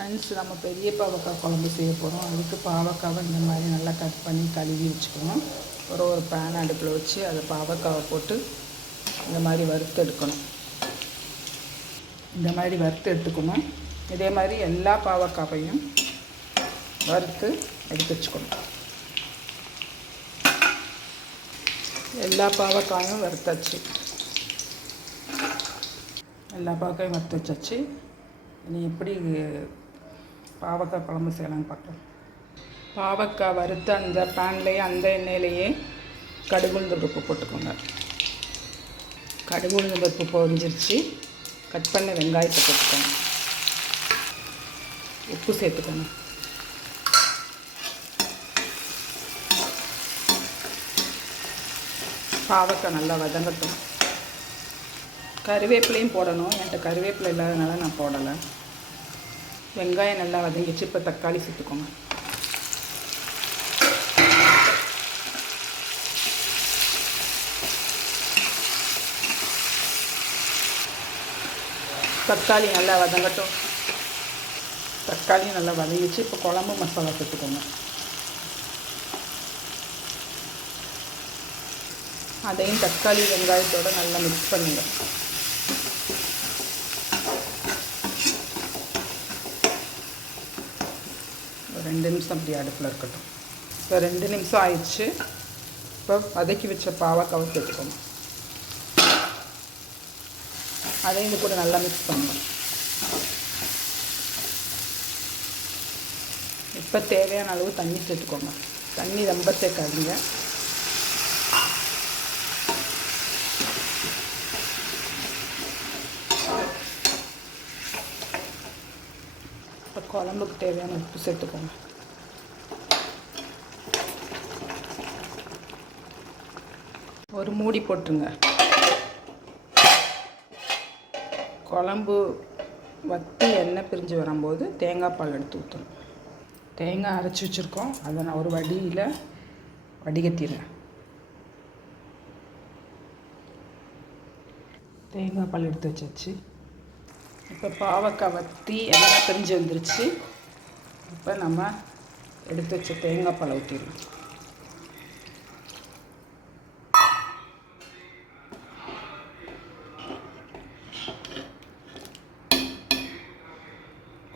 Friends நம்ம பெரிய பாவக்காய் குழம்பு செய்ய போகிறோம் அதுக்கு பாவக்காவை இந்த மாதிரி நல்லா கட் பண்ணி கழுவி வச்சுக்கணும். ஒரு ஒரு பேன் அடுப்பில் வச்சு அதை பாவக்காவை போட்டு இந்த மாதிரி வறுத்து எடுக்கணும். இந்த மாதிரி வறுத்து எடுத்துக்கணும். இதே மாதிரி எல்லா பாவக்காவையும் வறுத்து எடுத்து வச்சுக்கணும். எல்லா பாவக்காயும் வறுத்தாச்சு. எல்லா பாவக்காயும் வறுத்து வச்சாச்சு. இனி எப்படி பாவக்காய் குழம்பு செய்யலாம்னு பார்க்கலாம். பாவக்காய் வறுத்து அந்த பேன்லேயே அந்த எண்ணெயிலேயே கடுகுளுந்த பருப்பு போட்டுக்கோங்க. கடுகுளுந்த பருப்பு பொரிஞ்சிருச்சு. கட் பண்ண வெங்காயத்தை போட்டுக்கோங்க. உப்பு சேர்த்துக்கோங்க. பாவக்காய் நல்லா வதங்கட்டும். கருவேப்பிலையும் போடணும். என்கிட்ட கருவேப்பிலை இல்லாதனால நான் போடலை. வெங்காயம் நல்லா வதங்கிச்சு இப்போ தக்காளி சேர்த்துக்கோங்க தக்காளி நல்லா வதங்கட்டும். தக்காளி நல்லா வதங்கிச்சு இப்போ குழம்பு மசாலா சேர்த்துக்கோங்க அதையும் தக்காளி வெங்காயத்தோடு நல்லா மிக்ஸ் பண்ணுங்கள் ரெண்டு நிமிஷம் அப்படி அடுப்பில் இருக்கட்டும். இப்போ ரெண்டு நிமிஷம் ஆயிடுச்சு. இப்போ வதக்கி வச்ச பாவக்காவை சேர்த்துக்கணும் அதையும் இது கூட நல்லா மிக்ஸ் பண்ணணும். இப்போ தேவையான அளவு தண்ணி சேர்த்துக்கோங்க. தண்ணி ரொம்ப சேர்க்காதீங்க. குழம்புக்கு தேவையான உப்பு சேர்த்துக்கோங்க. ஒரு மூடி போட்டுருங்க. குழம்பு வத்தி எண்ணெய் பிரிஞ்சு வரும்போது தேங்காய் பால் எடுத்து ஊற்றணும் தேங்காய் அரைச்சி வச்சுருக்கோம். அதை நான் ஒரு வடியில் வடிகட்டிடுறேன். தேங்காய் பால் எடுத்து வச்சாச்சு. இப்போ பாவக்காய் வத்தி எண்ணெய் பிரிஞ்சு வந்துருச்சு. இப்போ நம்ம எடுத்து வச்ச தேங்காய் பழம் ஊற்றிடலாம்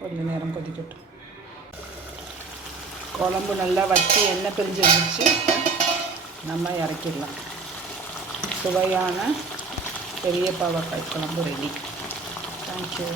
கொஞ்சம் நேரம் கொதிக்கட்டும். குழம்பு நல்லா வச்சு எண்ணெய் பிரிஞ்சு வந்துச்சு நம்ம இறக்கிடலாம். சுவையான பெரிய பாவக்காய் குழம்பு ரெடி தேங்க்யூ